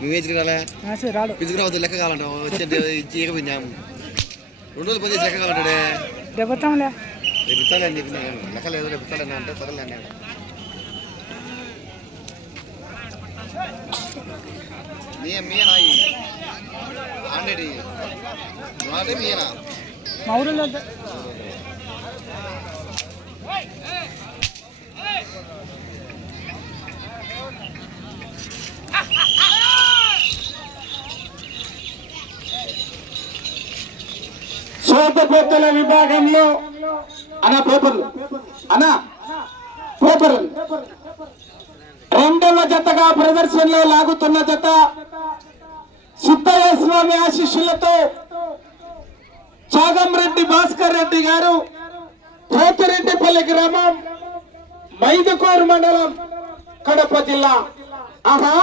మేమే రాలే పిచ్చుకురావద్దు లెక్క కావాలంట వచ్చే చీకపోయినాము 2 రోజులు పని చేసి లెక్క కావాలంటాడే రేపు ఇస్తాలే లెక్క లేదు రేపు ఇస్తాలే అంటే సరేలే అన్నాడు మీనా ఆండేటి మీనా మా ఊరిలో శోధపోతల విభాగంలో పేపర్లు రెండవ జతగా ప్రదర్శనలో లాగుతున్న జత సిద్ధయ్య స్వామి ఆశీస్సులతో చాగంరెడ్డి భాస్కర్ రెడ్డి గారు పోతిరెడ్డిపల్లి గ్రామం మైదుకూరు మండలం కడప జిల్లా. ఆహా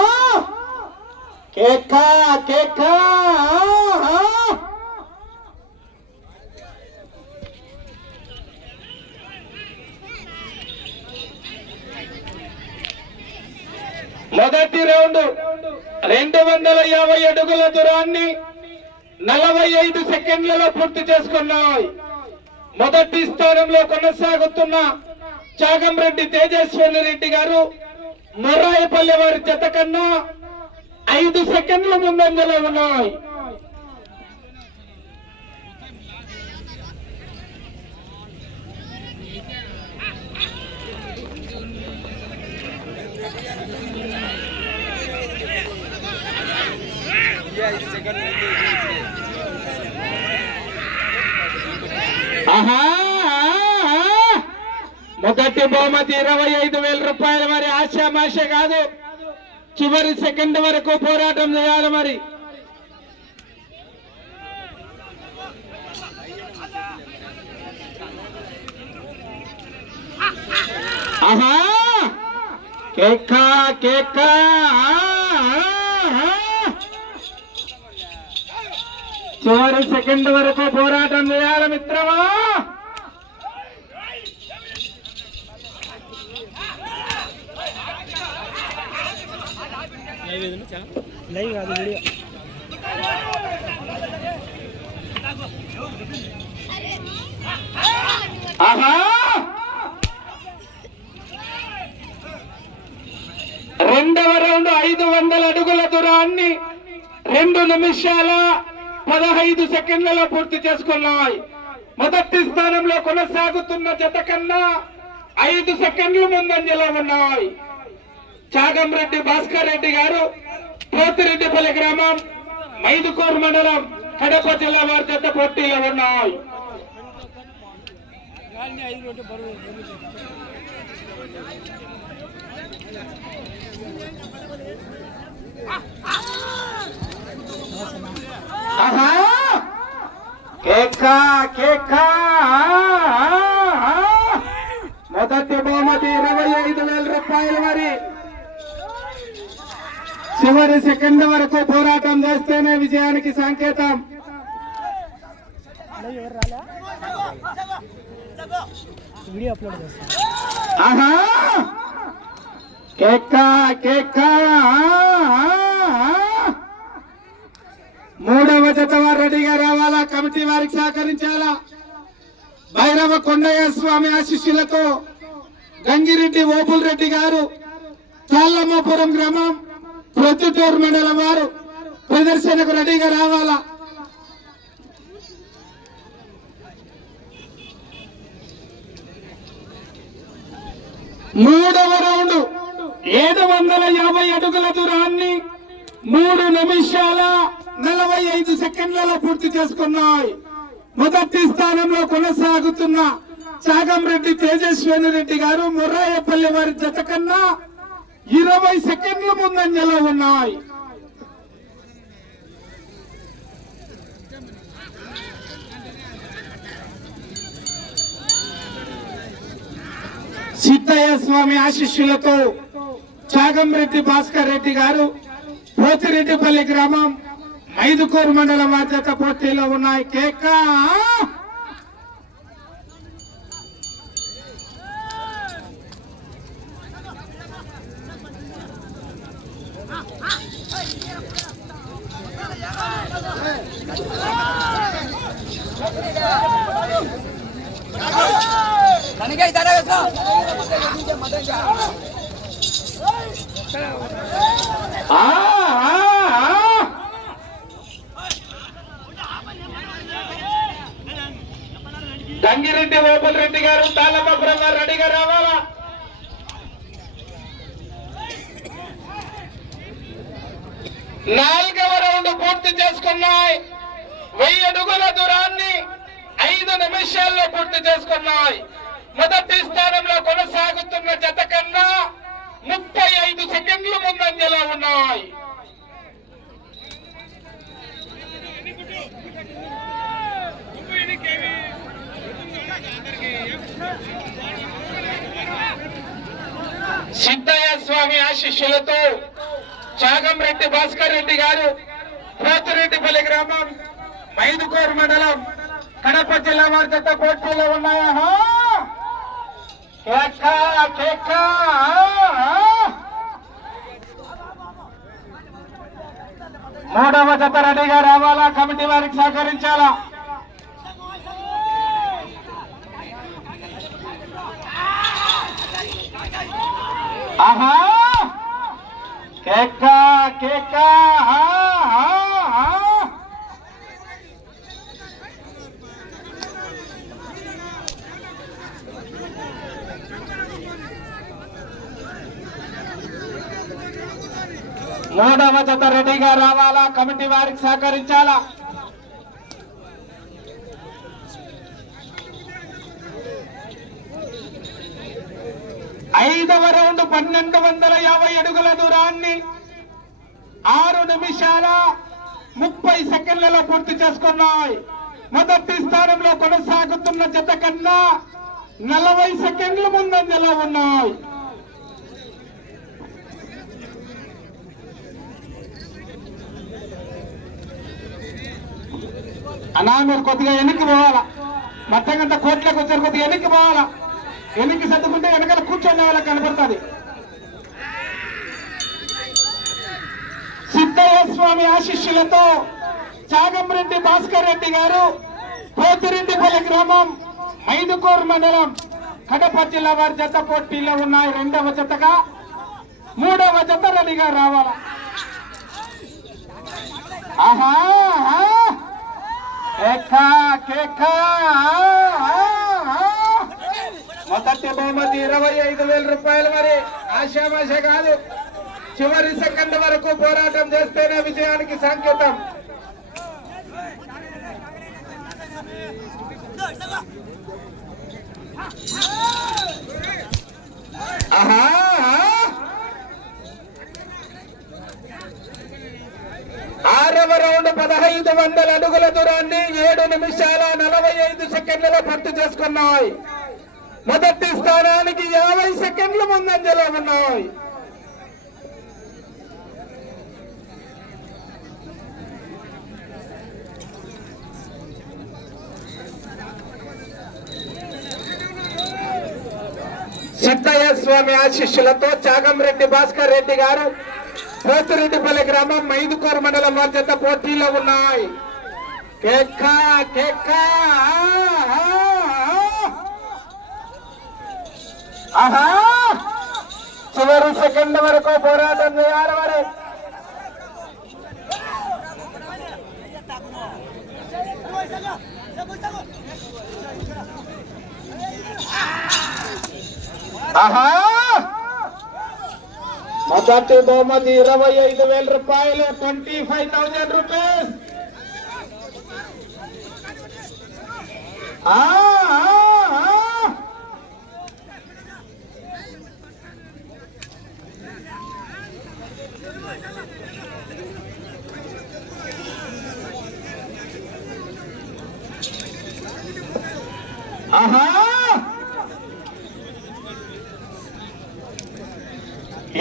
కేకా కేకా మొదటి రౌండ్ 250 అడుగుల దూరాన్ని 45 సెకండ్లలో పూర్తి చేసుకున్నాయి. మొదటి స్థానంలో కొనసాగుతున్న చాగంరెడ్డి తేజస్వని రెడ్డి గారు మొర్రాయపల్లి వారి జత కన్నా 5 సెకండ్ల ముందంజలో ఉన్నాయి. మొదటి బహుమతి 25,000 రూపాయలు. మరి ఆశామాష కాదు, చివరి సెకండ్ వరకు పోరాటం చేయాలి. మరి ఆహా కేకా కేకా చివరి సెకండ్ వరకు పోరాటం చేయాలి మిత్రమా. ఆహా రెండవ రౌండ్ 500 అడుగుల దూరాన్ని 2 నిమిషాల 15 సెకండ్లలో పూర్తి చేసుకున్నాయి. మొదటి స్థానంలో కొనసాగుతున్న జత కన్నా 5 సెకండ్లు ముందంజలో ఉన్నాయి. చాగంరెడ్డి భాస్కర్ రెడ్డి గారు పోతిరెడ్డిపల్లి గ్రామం మైదుకూరు మండలం కడప జిల్లా వారి జత పోటీలో ఉన్నాయి. ఆహా కేకా కేకా మొదటి బహుమతి 25,000 రూపాయలు. మరి చివరి సెకండ్ వరకు పోరాటం చేస్తేనే విజయానికి సంకేతం. ఆహా కేకా కేకా మూడవ జత వారు రెడీగా రావాలా, కమిటీ వారికి సహకరించాలా. భైరవ కొండయ్య స్వామి ఆశీస్సులతో గంగిరెడ్డి ఓపుల్ రెడ్డి గారు చాలమ్మపురం గ్రామం ప్రొద్దుటూరు మండలం వారు ప్రదర్శనకు రెడీగా రావాలా. మూడవ రౌండ్ 750 అడుగుల దూరాన్ని 3 నిమిషాల 45 సెకండ్లలో పూర్తి చేసుకున్నాయి. మొదటి స్థానంలో కొనసాగుతున్న చాగంరెడ్డి తేజస్వని రెడ్డి గారు మొర్రాయపల్లి వారి జత కన్నా 20 సెకండ్ల ముందంజలో ఉన్నాయి. సిద్ధయ్య స్వామి ఆశీస్సులతో చాగంరెడ్డి భాస్కర్ రెడ్డి గారు పోతిరెడ్డిపల్లి గ్రామం మైదుకూరు మండలం బాధ్యత పోటీలో ఉన్నాయి. కేకా గంగిరెడ్డి ఓపుల్ రెడ్డి గారు తాళమపురం గారు రెడీగా రావాలా. నాలుగవ రౌండ్ పూర్తి చేసుకున్నాయి. 1000 అడుగుల దూరాన్ని 5 నిమిషాల్లో పూర్తి చేసుకున్నాయి. మొదటి స్థానంలో కొనసాగుతున్న జత కన్నా 35 సెకండ్లు ముందంజలో ఉన్నాయి. సిద్ధయ్య స్వామి ఆశీస్సులతో చాగంరెడ్డి భాస్కర్ రెడ్డి గారు పోతిరెడ్డిపల్లి గ్రామం మైదుకూరు మండలం కడప జిల్లా వారి జత పోటీలో ఉన్నాయా. మూడవ జత రెడీగా రావాలా. కమిటీ వారికి సహకరించాలా. ఆహా కేక కేక మూడవ జత రెడీగా రావాలా. కమిటీ వారికి సహకరించాలా. ఐదవ రౌండ్ 1250 అడుగుల దూరాన్ని 6 నిమిషాల 30 సెకండ్లలో పూర్తి చేసుకున్నాయి. మొదటి స్థానంలో కొనసాగుతున్న జత కన్నా 40 సెకండ్ల ముందంజలో ఉన్నాయి. అన్నా మీరు కొద్దిగా వెనక్కి పోవాలా. మొత్తంగా కోట్లకు వచ్చారు, కొద్దిగా వెనక్కి పోవాలా. వెనక్కి సర్దుకుంటే వెనకాల కూర్చొని వాళ్ళకి కనబడుతుంది. సిద్ధయ్య స్వామి ఆశీస్సులతో చాగంరెడ్డి భాస్కర్ రెడ్డి గారు పోతిరెడ్డిపల్లి గ్రామం మైదుకూరు మండలం కడప జిల్లా వారి జత పోటీలో ఉన్నాయి. రెండవ జతగా మూడవ జత రెడీగా రావాల. ఆహా మొదటి బహుమతి 25,000 రూపాయలు. మరి ఆశామాష కాదు, చివరి సెకండ్ వరకు పోరాటం చేస్తేనే విజయానికి సంకేతం. ఆరవ రౌండ్ 1500 అడుగుల దూరాన్ని 7 నిమిషాల 45 సెకండ్లలో పూర్తి చేసుకున్నాయి. మొదటి స్థానానికి 50 సెకండ్ల ముందంజలో ఉన్నాయి. సిద్ధయ్య స్వామి ఆశీస్సులతో చాగంరెడ్డి భాస్కర్ రెడ్డి గారు పోతిరెడ్డిపల్లి గ్రామం మైదుకూరు మండలం వారి జత పోటీలో ఉన్నాయి. ఆహా చివరి సెకండ్ వరకు పోరాటం చేయాలి. మరి ఆహా మొదటి బహుమతి 25,000 రూపాయలు, 25,000 రూపీస్. ఆహా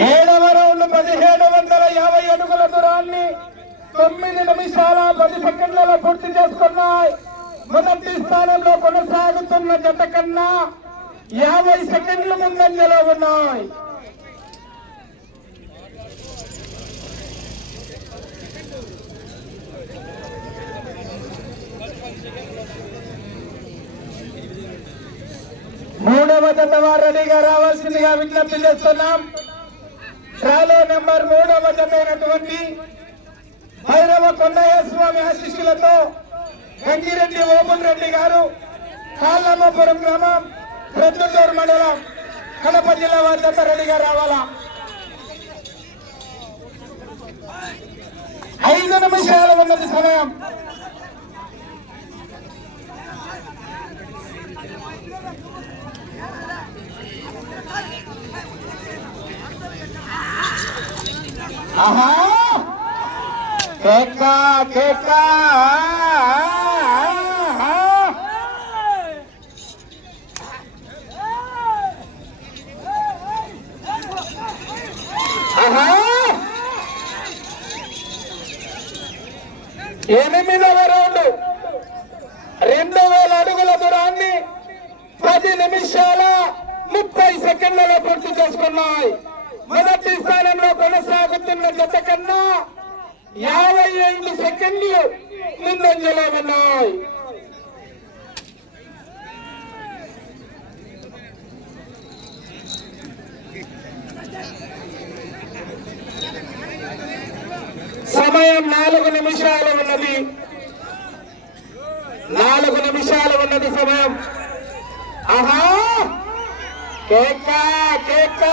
7వ రౌండ్ 1750 అడుగుల దూరాన్ని 9 నిమిషాల 10 సెకండ్లలో పూర్తి చేసుకున్నాయి. మొదటి స్థానంలో కొనసాగుతున్న జత కన్నా 50 సెకండ్ల ముందంజలో ఉన్నాయి. జత వారు రెడీగా రావాల్సిందిగా విజ్ఞప్తి చేస్తున్నాం. డ్రాలో నెంబర్ 3వ జత అయినటువంటి భైరవ కొండయ్య స్వామి ఆశీస్సులతో గంగిరెడ్డి ఓబుల్ రెడ్డి గారు కాళ్ళమ్మపురం గ్రామం ప్రొద్దుటూరు మండలం కడప జిల్లా వారి జత రెడీగా రావాలా. 5 నిమిషాలు ఉన్నది సమయం. ఆహా కేక కేక ఆహా 8వ రౌండ్ 2000 అడుగుల దూరాన్ని 10 నిమిషాల 30 సెకండ్లలో పూర్తి చేసుకున్నాయి. మొదటి స్థానంలో కొనసాగుతున్న జత కన్నా 55 సెకండ్లు ముందంజలో ఉన్నాయి. సమయం 4 నిమిషాలు ఉన్నది. 4 నిమిషాలు ఉన్నది సమయం. ఆహా కేక కేక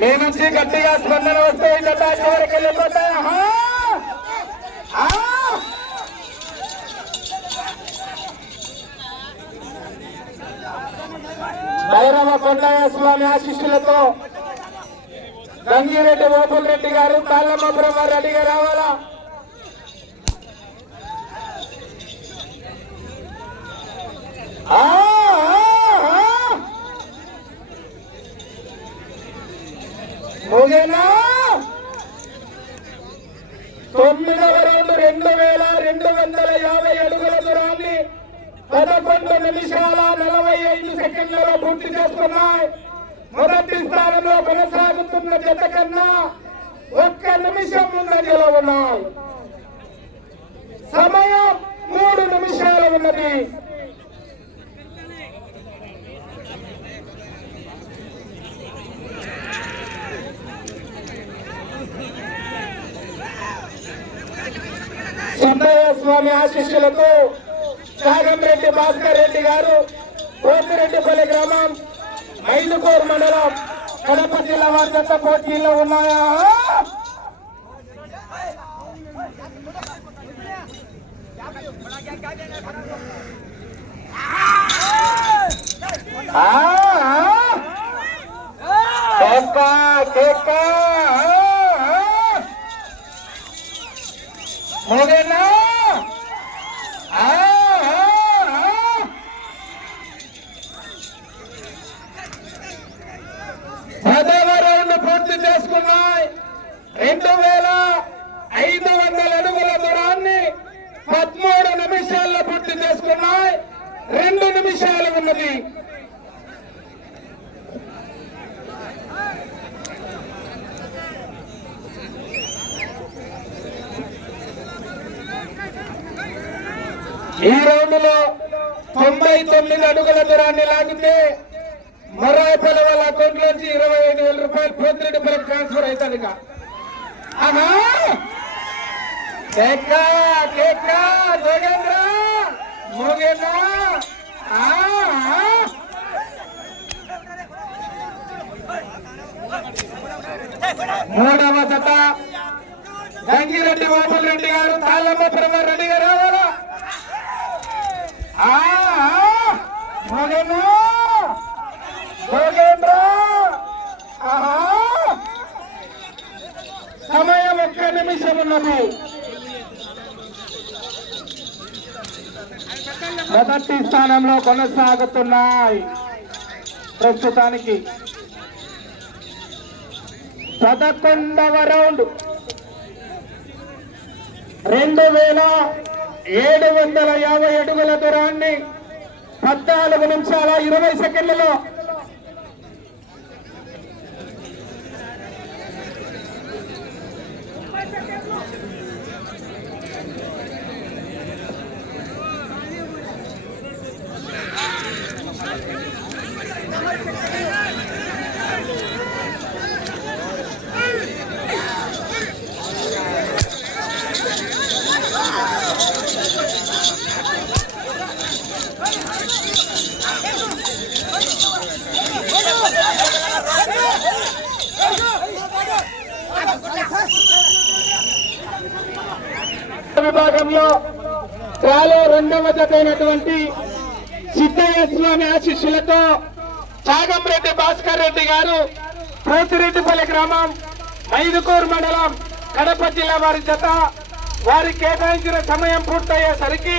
మీ నుంచి గట్టిగా స్పందన వస్తే జత చివరికి వెళ్ళిపోతాయి. భైరవ కొండయ్య స్వామి ఆశీస్సులతో గంగిరెడ్డి ఓబుల్ రెడ్డి గారు కాళ్ళమ్మపురం వారు రెడీగా రావాలా. ముగినా 9వ రౌండ్ 2250 అడుగుల దూరాన్ని 11 నిమిషాల 45 సెకండ్లలో పూర్తి చేసుకున్నాయి. మొదటి స్థానంలో కొనసాగుతున్న జత కన్నా 1 నిమిషం ముందంజలో ఉన్నాయి. సమయం 3 నిమిషాలు ఉన్నది. కొండయ్య స్వామి ఆశీస్సులతో కాగంరెడ్డి భాస్కర్ రెడ్డి గారు కోతిరెడ్డిపల్లి గ్రామం మైదుకూరు మండలం కడప జిల్లా వారి జత పోటీల్లో ఉన్నాయా. మోగేనా 10వ రౌండ్ పూర్తి చేసుకున్నాయి. 2500 అడుగుల దూరాన్ని 13 నిమిషాల్లో పూర్తి చేసుకున్నాయి. 2 నిమిషాలు ఉన్నది. ఈ రౌండ్ లో 99 అడుగుల దూరాన్ని లాగితే మరాయపల్లి వాళ్ళ అకౌంట్ నుంచి 25,000 రూపాయలు పోతిరెడ్డిపల్లికి ట్రాన్స్ఫర్ అవుతుంది. జోగేంద్ర మోగేనా 3వ జత గంగిరెడ్డి ఓబుల్ రెడ్డి గారు తాళ్ళమ్మపురం రెడ్డిగా రావాలా. మోగేనా మోగేంద్ర సమయం 1 నిమిషం ఉన్నది. మొదటి స్థానంలో కొనసాగుతున్నాయి. ప్రస్తుతానికి 11వ రౌండ్ 2750 అడుగుల దూరాన్ని 14 నిమిషాల 20 సెకండ్లలో విభాగంలో రాలో రెండవ జతైనటువంటి సిద్ధయ్య స్వామి ఆశీస్సులతో చాగంరెడ్డి భాస్కర్ రెడ్డి గారు పోతిరెడ్డిపల్లి గ్రామం మైదుకూరు మండలం కడప జిల్లా వారి జత వారి కేటాయించిన సమయం పూర్తయ్యేసరికి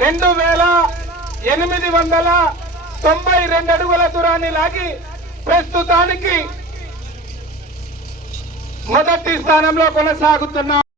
2892 అడుగుల దూరాన్ని లాగి ప్రస్తుతానికి మొదటి స్థానంలో కొనసాగుతున్నారు.